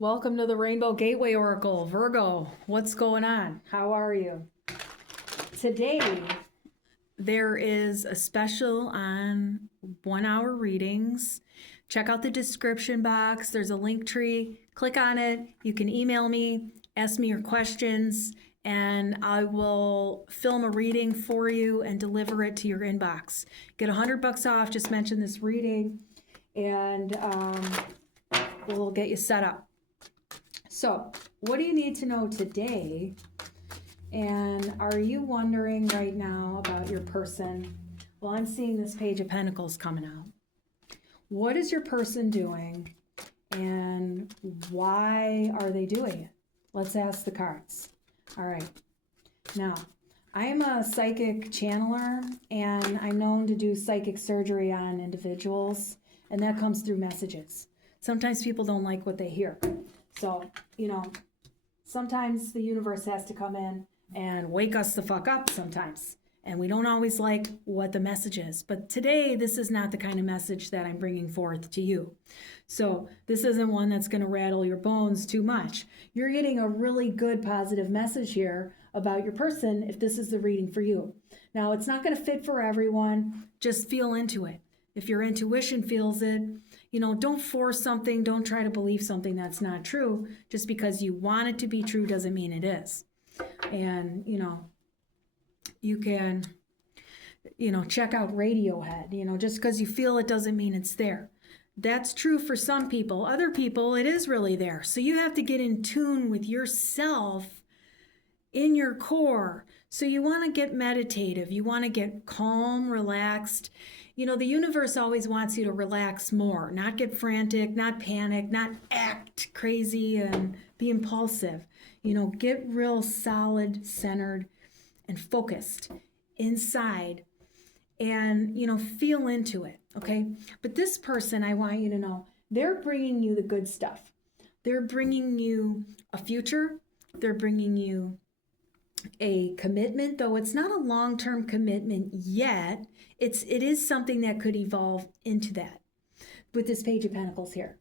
Welcome to the Rainbow Gateway Oracle. Virgo, what's going on? How are you? Today, there is a special on 1 hour readings. Check out the description box. There's a link tree. Click on it. You can email me, ask me your questions, and I will film a reading for you and deliver it to your inbox. Get $100 off. Just mention this reading, and we'll get you set up. So, what do you need to know today? And are you wondering right now about your person? Well, I'm seeing this Page of Pentacles coming out. What is your person doing? And why are they doing it? Let's ask the cards. All right. Now, I am a psychic channeler, and I'm known to do psychic surgery on individuals, and that comes through messages. Sometimes people don't like what they hear. So, sometimes the universe has to come in and wake us the fuck up sometimes. And we don't always like what the message is. But today, this is not the kind of message that I'm bringing forth to you. So this isn't one that's going to rattle your bones too much. You're getting a really good positive message here about your person if this is the reading for you. Now, it's not going to fit for everyone. Just feel into it. If your intuition feels it, don't force something. Don't try to believe something that's not true. Just because you want it to be true doesn't mean it is. And, you can, check out Radiohead. Just because you feel it doesn't mean it's there. That's true for some people. Other people, it is really there. So you have to get in tune with yourself in your core. So you want to get meditative. You want to get calm, relaxed. The universe always wants you to relax more, not get frantic, not panic, not act crazy and be impulsive. Get real solid, centered, and focused inside and, feel into it, okay? But this person, I want you to know, they're bringing you the good stuff. They're bringing you a future. They're bringing you a commitment, though it's not a long-term commitment yet. It is something that could evolve into that with this Page of Pentacles here.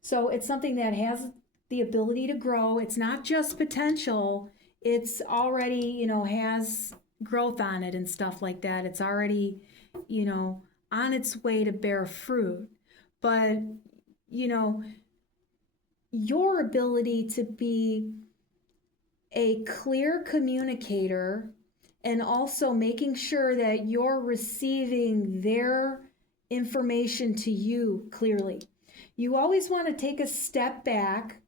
So it's something that has the ability to grow. It's not just potential. It's already, has growth on it and stuff like that. It's already, on its way to bear fruit. But, your ability to be a clear communicator and also making sure that you're receiving their information to you clearly. You always want to take a step back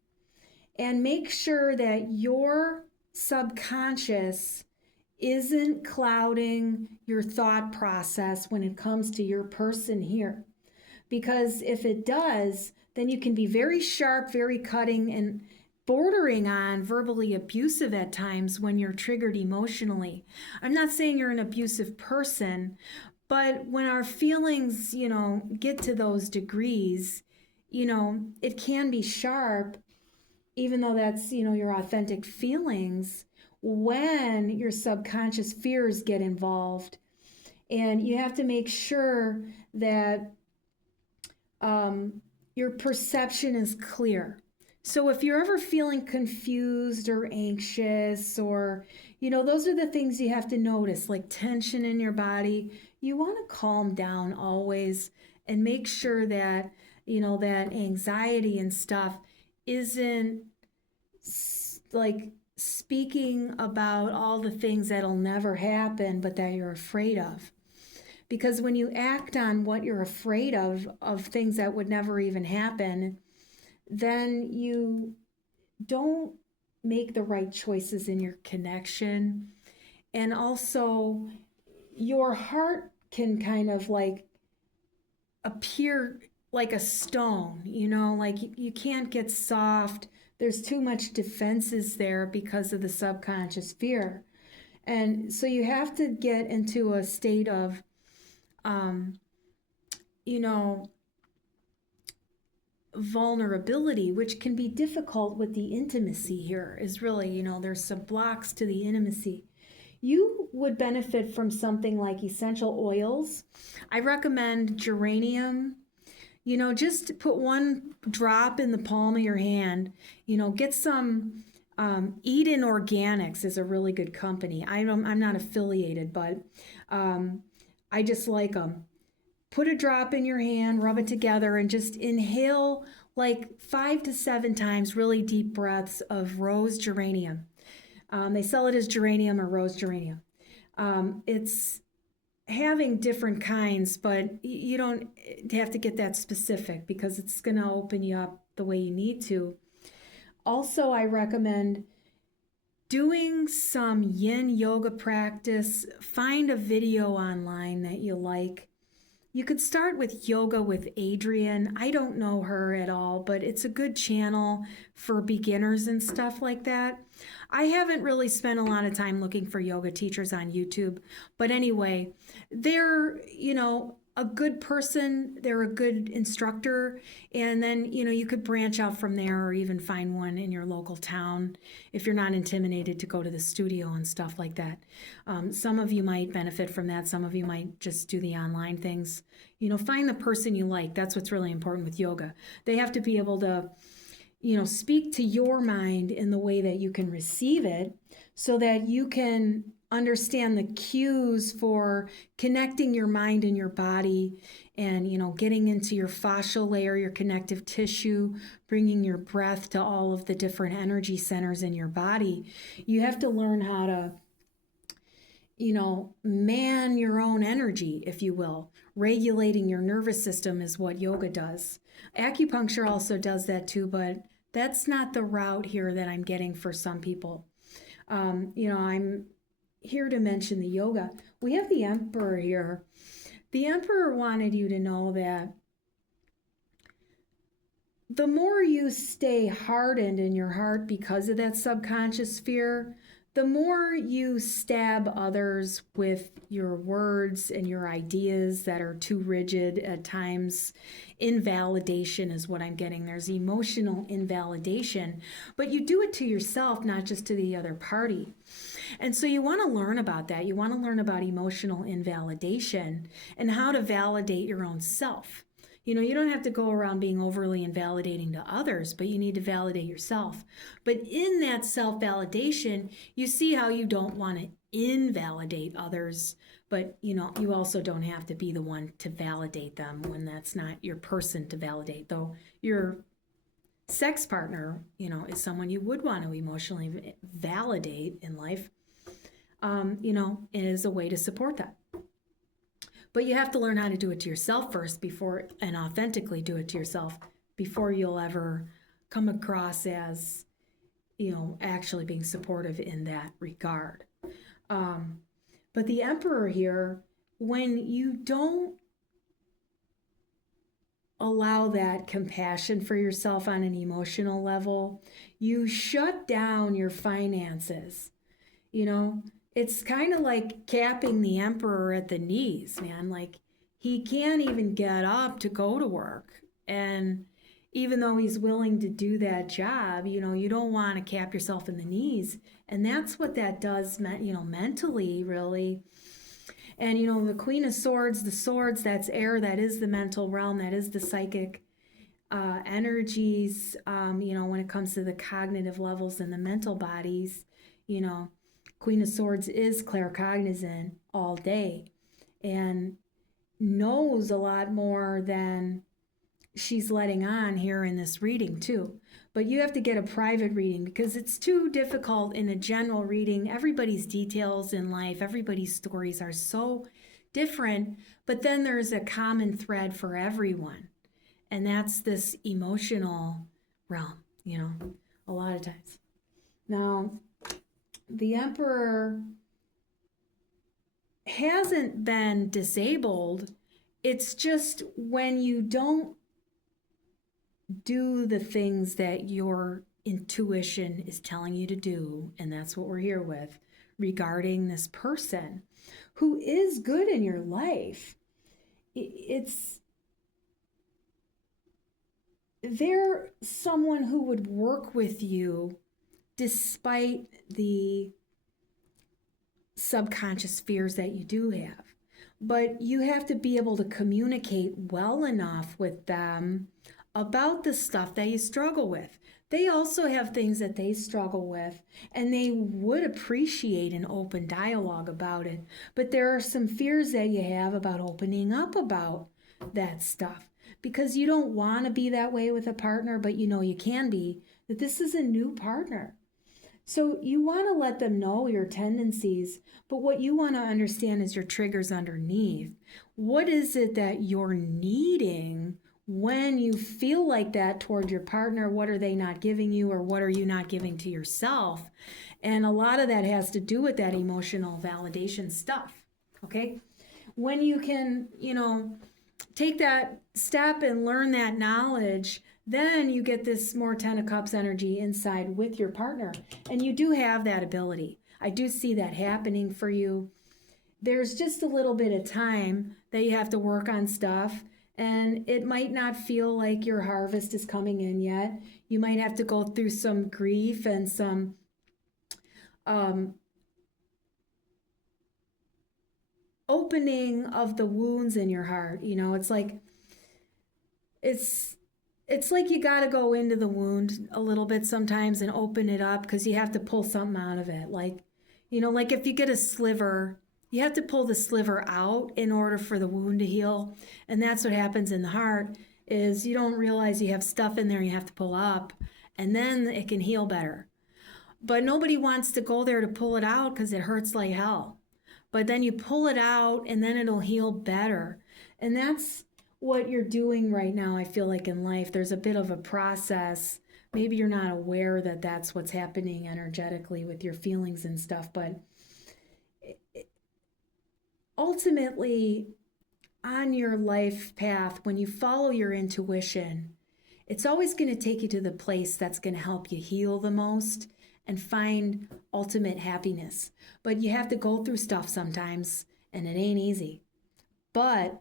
and make sure that your subconscious isn't clouding your thought process when it comes to your person here. Because if it does, then you can be very sharp, very cutting, and bordering on verbally abusive at times when you're triggered emotionally. I'm not saying you're an abusive person, but when our feelings, get to those degrees, it can be sharp, even though that's, your authentic feelings, when your subconscious fears get involved. And you have to make sure that your perception is clear. So if you're ever feeling confused or anxious or, those are the things you have to notice, like tension in your body. You want to calm down always and make sure that, that anxiety and stuff isn't like speaking about all the things that'll never happen, but that you're afraid of. Because when you act on what you're afraid of things that would never even happen, then you don't make the right choices in your connection. And also your heart can kind of like appear like a stone, like you can't get soft. There's too much defenses there because of the subconscious fear. And so you have to get into a state of, vulnerability, which can be difficult with the intimacy here, is really, there's some blocks to the intimacy. You would benefit from something like essential oils. I recommend geranium, Just put one drop in the palm of your hand. Get some. Eden Organics is a really good company. I'm not affiliated, but I just like them. Put a drop in your hand, rub it together, and just inhale like 5 to 7 times really deep breaths of rose geranium. They sell it as geranium or rose geranium. It's having different kinds, but you don't have to get that specific because it's going to open you up the way you need to. Also, I recommend doing some yin yoga practice. Find a video online that you like. You could start with Yoga with Adrienne. I don't know her at all, but it's a good channel for beginners and stuff like that. I haven't really spent a lot of time looking for yoga teachers on YouTube, but anyway, they're, a good person, they're a good instructor, and then, you could branch out from there or even find one in your local town if you're not intimidated to go to the studio and stuff like that. Some of you might benefit from that. Some of you might just do the online things. Find the person you like. That's what's really important with yoga. They have to be able to, speak to your mind in the way that you can receive it so that you can understand the cues for connecting your mind and your body and, getting into your fascial layer, your connective tissue, bringing your breath to all of the different energy centers in your body. You have to learn how to, man your own energy, if you will. Regulating your nervous system is what yoga does. Acupuncture also does that too, but that's not the route here that I'm getting for some people. I'm here to mention the yoga. We have the Emperor here. The Emperor wanted you to know that the more you stay hardened in your heart because of that subconscious fear, the more you stab others with your words and your ideas that are too rigid at times. Invalidation is what I'm getting. There's emotional invalidation, but you do it to yourself, not just to the other party. And so you want to learn about that. You want to learn about emotional invalidation and how to validate your own self. You don't have to go around being overly invalidating to others, but you need to validate yourself. But in that self-validation, you see how you don't want to invalidate others, but you also don't have to be the one to validate them when that's not your person to validate. Though your sex partner, is someone you would want to emotionally validate in life, is a way to support that. But you have to learn how to do it to yourself first and authentically do it to yourself before you'll ever come across as, actually being supportive in that regard. But the Emperor here, when you don't allow that compassion for yourself on an emotional level, you shut down your finances. It's kind of like capping the Emperor at the knees, man. Like, he can't even get up to go to work. And even though he's willing to do that job, you don't want to cap yourself in the knees. And that's what that does, mentally, really. And, the Queen of Swords, the swords, that's air, that is the mental realm, that is the psychic energies, when it comes to the cognitive levels and the mental bodies, Queen of Swords is claircognizant all day and knows a lot more than she's letting on here in this reading too. But you have to get a private reading because it's too difficult in a general reading. Everybody's details in life, everybody's stories are so different, but then there's a common thread for everyone. And that's this emotional realm, a lot of times. Now, the Emperor hasn't been disabled. It's just when you don't do the things that your intuition is telling you to do, and that's what we're here with, regarding this person who is good in your life. They're someone who would work with you despite the subconscious fears that you do have. But you have to be able to communicate well enough with them about the stuff that you struggle with. They also have things that they struggle with, and they would appreciate an open dialogue about it. But there are some fears that you have about opening up about that stuff because you don't want to be that way with a partner, but you know you can be, that this is a new partner. So you want to let them know your tendencies, but what you want to understand is your triggers underneath. What is it that you're needing when you feel like that toward your partner? What are they not giving you, or what are you not giving to yourself? And a lot of that has to do with that emotional validation stuff, okay? When you can, take that step and learn that knowledge, then you get this more 10 of Cups energy inside with your partner. And you do have that ability. I do see that happening for you. There's just a little bit of time that you have to work on stuff, and it might not feel like your harvest is coming in yet. You might have to go through some grief and some opening of the wounds in your heart. It's like you got to go into the wound a little bit sometimes and open it up, because you have to pull something out of it. Like if you get a sliver, you have to pull the sliver out in order for the wound to heal. And that's what happens in the heart, is you don't realize you have stuff in there you have to pull up, and then it can heal better. But nobody wants to go there to pull it out because it hurts like hell. But then you pull it out and then it'll heal better. And that's what you're doing right now, I feel like, in life. There's a bit of a process. Maybe you're not aware that that's what's happening energetically with your feelings and stuff. But ultimately, on your life path, when you follow your intuition, it's always going to take you to the place that's going to help you heal the most and find ultimate happiness. But you have to go through stuff sometimes, and it ain't easy. But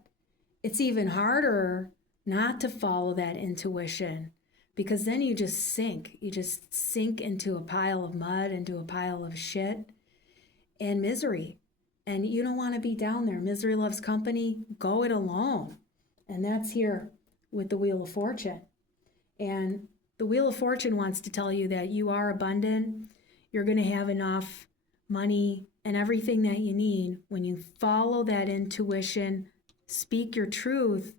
it's even harder not to follow that intuition, because then you just sink. You just sink into a pile of mud, into a pile of shit and misery. And you don't want to be down there. Misery loves company. Go it alone. And that's here with the Wheel of Fortune. And the Wheel of Fortune wants to tell you that you are abundant. You're going to have enough money and everything that you need when you follow that intuition, speak your truth,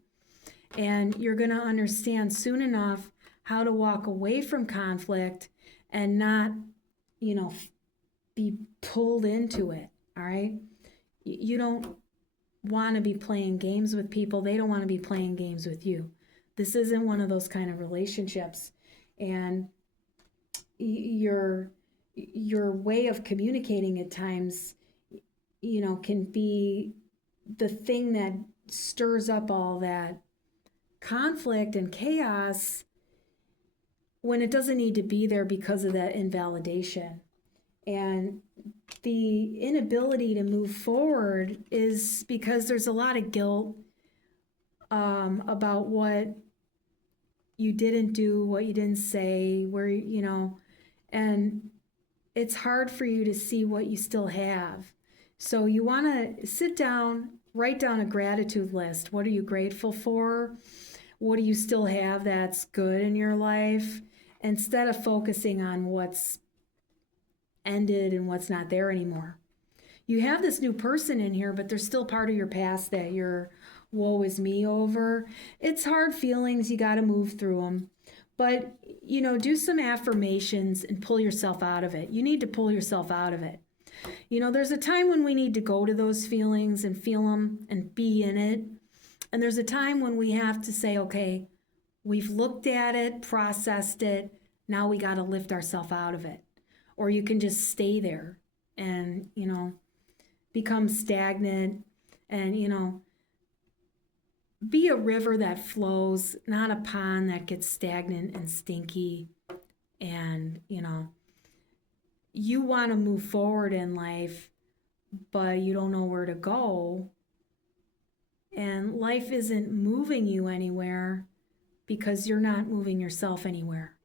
and you're going to understand soon enough how to walk away from conflict and not, be pulled into it, all right? You don't want to be playing games with people. They don't want to be playing games with you. This isn't one of those kind of relationships. And your way of communicating at times, can be the thing that stirs up all that conflict and chaos when it doesn't need to be there because of that invalidation. And the inability to move forward is because there's a lot of guilt about what you didn't do, what you didn't say, and it's hard for you to see what you still have. So you want to sit down, write down a gratitude list. What are you grateful for? What do you still have that's good in your life? Instead of focusing on what's ended and what's not there anymore. You have this new person in here, but there's still part of your past that you're woe is me over. It's hard feelings. You got to move through them. But, do some affirmations and pull yourself out of it. You need to pull yourself out of it. There's a time when we need to go to those feelings and feel them and be in it. And there's a time when we have to say, okay, we've looked at it, processed it. Now we got to lift ourselves out of it. Or you can just stay there and, become stagnant and, be a river that flows, not a pond that gets stagnant and stinky. And, you want to move forward in life, but you don't know where to go. And life isn't moving you anywhere because you're not moving yourself anywhere.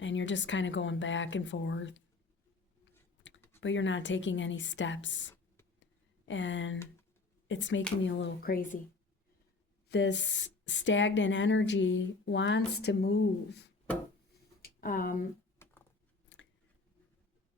And you're just kind of going back and forth, but you're not taking any steps. And it's making me a little crazy. This stagnant energy wants to move.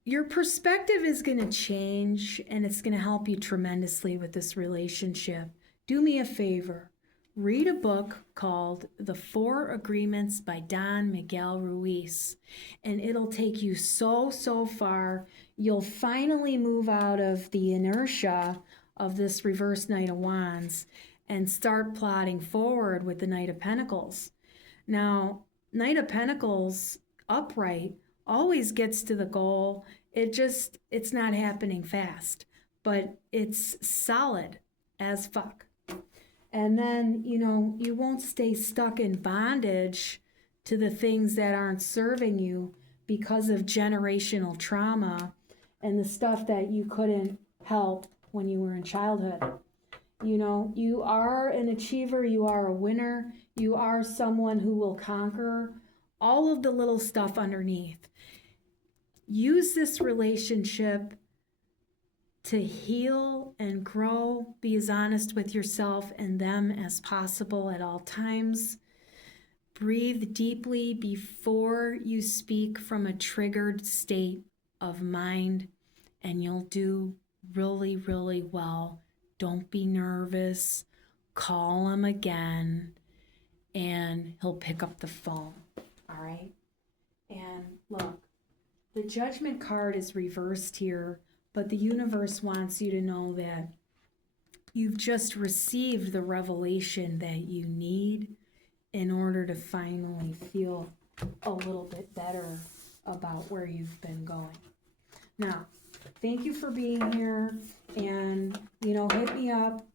Your perspective is going to change, and it's going to help you tremendously with this relationship. Do me a favor. Read a book called The 4 Agreements by Don Miguel Ruiz, and it'll take you so far. You'll finally move out of the inertia of this reverse Knight of Wands and start plotting forward with the Knight of Pentacles. Now, Knight of Pentacles upright always gets to the goal. It's not happening fast, but it's solid as fuck. And then, you won't stay stuck in bondage to the things that aren't serving you because of generational trauma and the stuff that you couldn't help when you were in childhood. You are an achiever, you are a winner, you are someone who will conquer all of the little stuff underneath. Use this relationship to heal and grow. Be as honest with yourself and them as possible at all times. Breathe deeply before you speak from a triggered state of mind, and you'll do really, really well. Don't be nervous. Call him again, and he'll pick up the phone. All right? And look, the Judgment card is reversed here, but the universe wants you to know that you've just received the revelation that you need in order to finally feel a little bit better about where you've been going. Now, thank you for being here, and, hit me up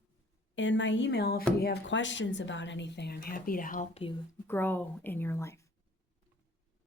in my email if you have questions about anything. I'm happy to help you grow in your life.